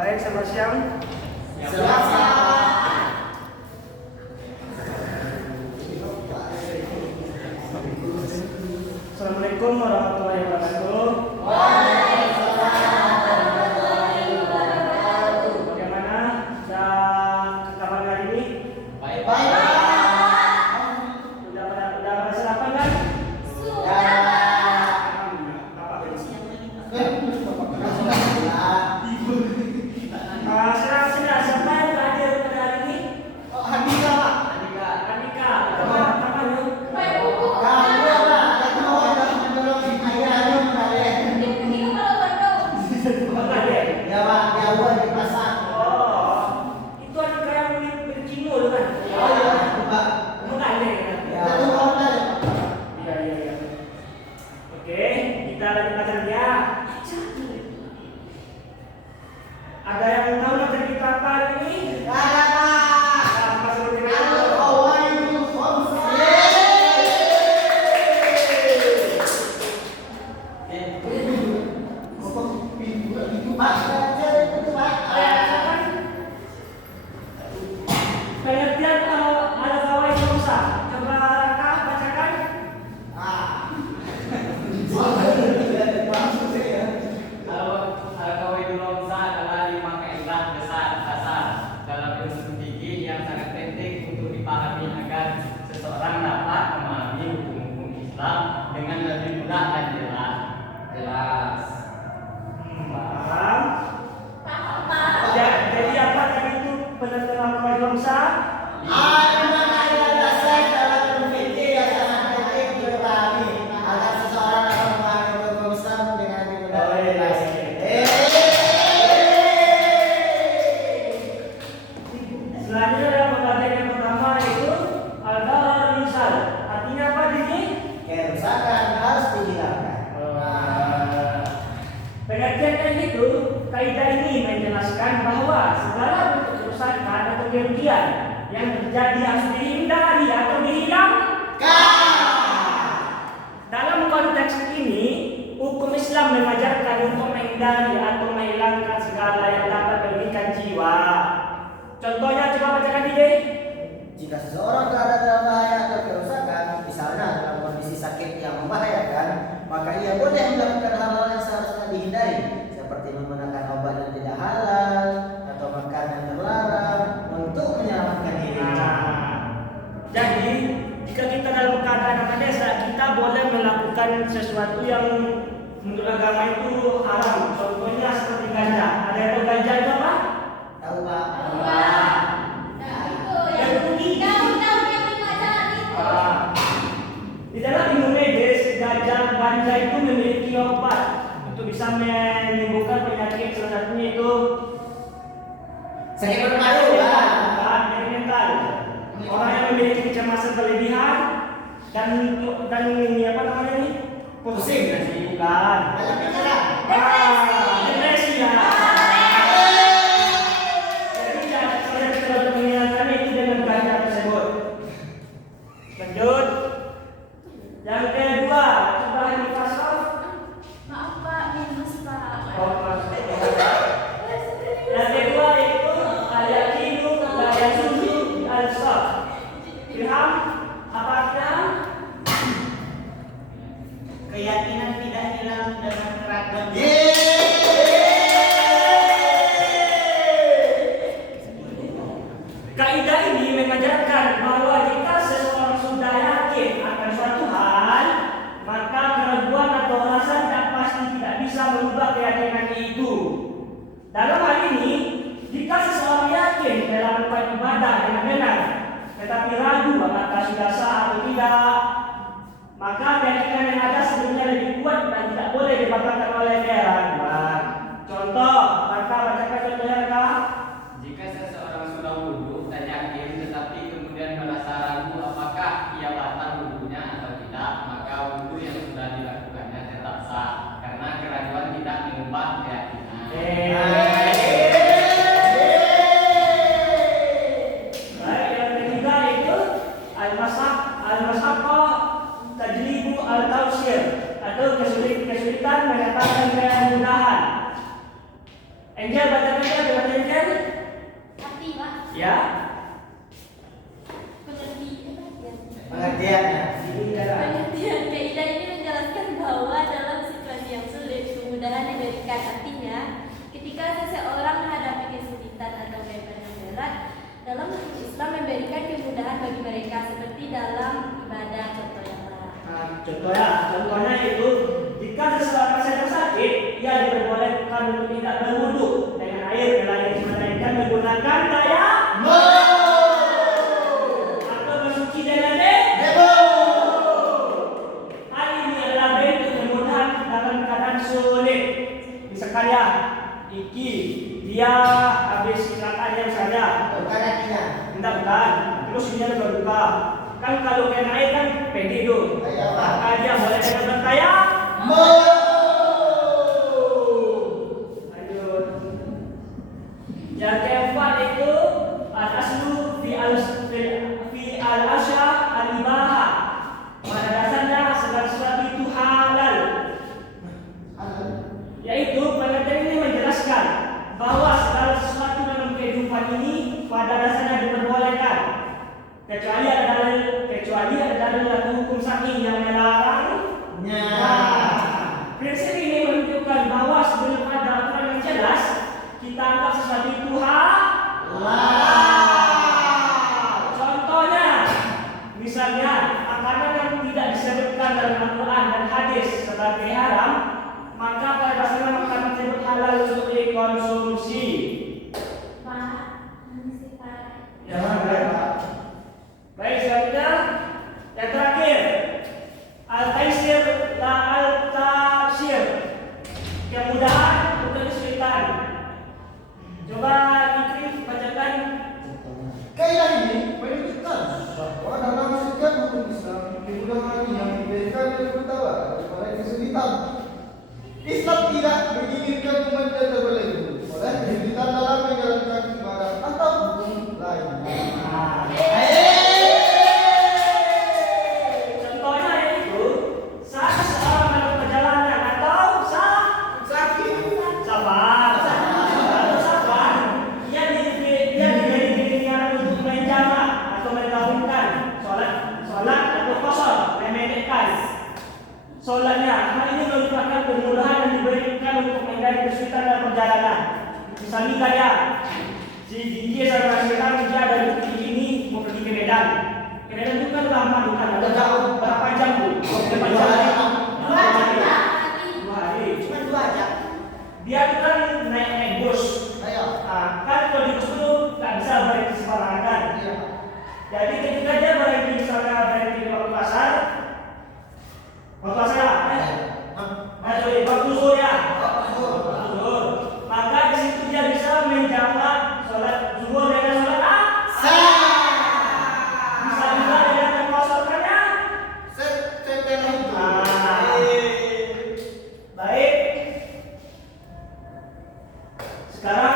Baik, selamat siang. Selamat siang. Assalamualaikum warahmatullahi wabarakatuh. Waalaikumsalam warahmatullahi wabarakatuh. Bagaimana? Sudah ke kamar hari ini? Baik, Pak. Udah sarapan kan? Siapa yang hadir pada hari ini? Handika, Pak. Andika. Apa yuk? Ya, Pak. Dia buat di pasar. Oh, itu Andika yang bercino itu kan? Oh iya, Pak. Mengalir kan? Ya. Itu online. Iya. Oke, kita lanjut materinya. Ada yang tahu materi kita apa hari ini? Ada, Pak. Apa seperti itu? Pengertian al-fawaid khamsa. Coba Raka bacakan. Al-Qawaidul Khamsa adalah 5 kaidah besar dasar dalam ilmu fikih yang sangat penting untuk dipahami agar seseorang dapat memahami hukum-hukum Islam dengan lebih mudah dan jelas. Paham? Jadi apa tadi itu pengertian al-fawaid khamsa? Selanjutnya adalah pembagian yang pertama yaitu al-darar misal. Artinya apa di sini? Pengertian itu, kaidah ini menjelaskan bahwa segala bentuk kerusakan atau kerugian yang terjadi harus dihindari atau dihilangkan. Dalam konteks ini, hukum Islam mengajarkan untuk menghindari atau menghilangkan segala yang dapat merugikan jiwa. Contohnya coba bacakan DJ. Jika seseorang berada dalam bahaya atau kerusakan, misalnya dalam kondisi sakit yang membahayakan, maka ia boleh melakukan hal-hal yang seharusnya dihindari, seperti menggunakan obat yang tidak halal atau makan yang terlarang untuk menyelamatkan diri. Jadi, jika kita dalam keadaan mendesak, kita boleh melakukan sesuatu yang menurut agama itu haram. Contohnya seperti ganja. Ada yang tahu ganja itu apa? Tahu, Pak? Di dalam ilmu medis, ganja itu memiliki obat untuk bisa menyembuhkan penyakit, salah satunya itu Sakit paru-paru, Pak. penyakit mental. Orang yang memiliki kecemasan berlebihan dan ini apa namanya ini? Pusing. Bukan. Banyak pikiran. Depresi ya. Jadi saya coba mengingatkan itu dengan ganja tersebut. Lanjut. Yang kedua, coba dipasang. Yang kedua itu al-yaqinu la yazulu al-shak. Paham? Apa artinya? Keyakinan tidak hilang dengan keraguan. Kaidah ini mengajarkan bahwa jika seseorang sudah yakin akan suatu hal, maka keraguan atau alasan tak pasti tidak bisa merubah keyakinan itu. Dalam hal ini, jika seseorang yakin dalam melakukan ibadah dengan benar, tetapi ragu apakah sudah sah atau tidak, maka keyakinan yang ada sebenarnya lebih kuat dan tidak boleh dibatalkan oleh keraguan. Contoh, maka bacakan contohnya Kak. Jika seseorang sudah wudhu dan yakin tetapi kemudian merasa ragu apakah ia batal wudhunya atau tidak, maka wudhu yang sudah dilakukannya tetap sah karena keraguan tidak mengubah keyakinan. Baik, yang ketiga itu al-mashaqqah tajlibu al-tawsir atau kesulitan mengatasi kebaikan. Artinya, ketika seseorang menghadapi kesulitan atau beban yang berat, dalam hukum Islam memberikan kemudahan bagi mereka seperti dalam ibadah, contoh yang lain. Contohnya itu jika seseorang sedang sakit, ia diperbolehkan untuk tidak berwudu dengan air melainkan menggunakan daya atau bersuci dengan hal ini adalah bentuk kemudahan dalam keadaan sulit. Misalkan ya, Iki dia habis kecelakaan yang saja, Bukan artinya. bukan, terus dia berduka. Kan kalau kena air kan pendek tuh, Iya, Pak. maka dia boleh dengan bertaya. Lanjut. Yang keempat itu al-aslu fi al-asya al-ibaha. Pada dasarnya segala sesuatu itu halal. Yaitu pengertian ini menjelaskan bahwa segala sesuatu dalam kehidupan ini pada dasarnya diperbolehkan, kecuali ada dalil atau hukum syar'i yang melarangnya. Prinsip ini menunjukkan bahwa sebelum ada aturan yang jelas, kita anggap sesuatu itu halal. Contohnya, misalnya makanan yang tidak disebutkan dalam Al-Quran dan hadis sebagai haram, maka pada dasarnya makanan tersebut halal untuk dikonsumsi. Pak, ini sih Pak. Ya, baik selanjutnya yang terakhir al-taisir la al-tasir, kemudahan untuk kesulitan. Coba Fikri bacakan. Kaidah ini menunjukkan bahwa dalam setiap hukum Islam kemudahan yang diberikan oleh pertama kepada kesulitan. Islam tidak menginginkan umat terbelenggu oleh kesulitan dalam menjalankan ibadah atau hukum lainnya. Contohnya yaitu saat seseorang dalam perjalanan atau Sakit. sabar, ia diberi keinginan untuk menjamak atau menggabungkan sholat atau qasar, memendekkan sholatnya. Hal ini merupakan kemudahan yang diberikan untuk menghindari kesulitan dalam perjalanan. Misalnya ya, si Gigi sama sekarang dia dari Bukit ini mau pergi ke Medan. Ke Medan itu kan lama, bukan ada jauh berapa jam bu? Berapa jam? 2 jam lah. 2 hari. Cuma 2 jam. Dia kan naik bus. Kan kalau di bus itu nggak bisa berhenti sembarangan. Jadi ketika dia berhenti misalnya berhenti di waktu pasar, waktu zuhur ya, zuhur. Maka di situ dia bisa menjamak sholat zuhur dengan sholat asar. Bisa juga dengan mengkosongkannya. Baik. Sekarang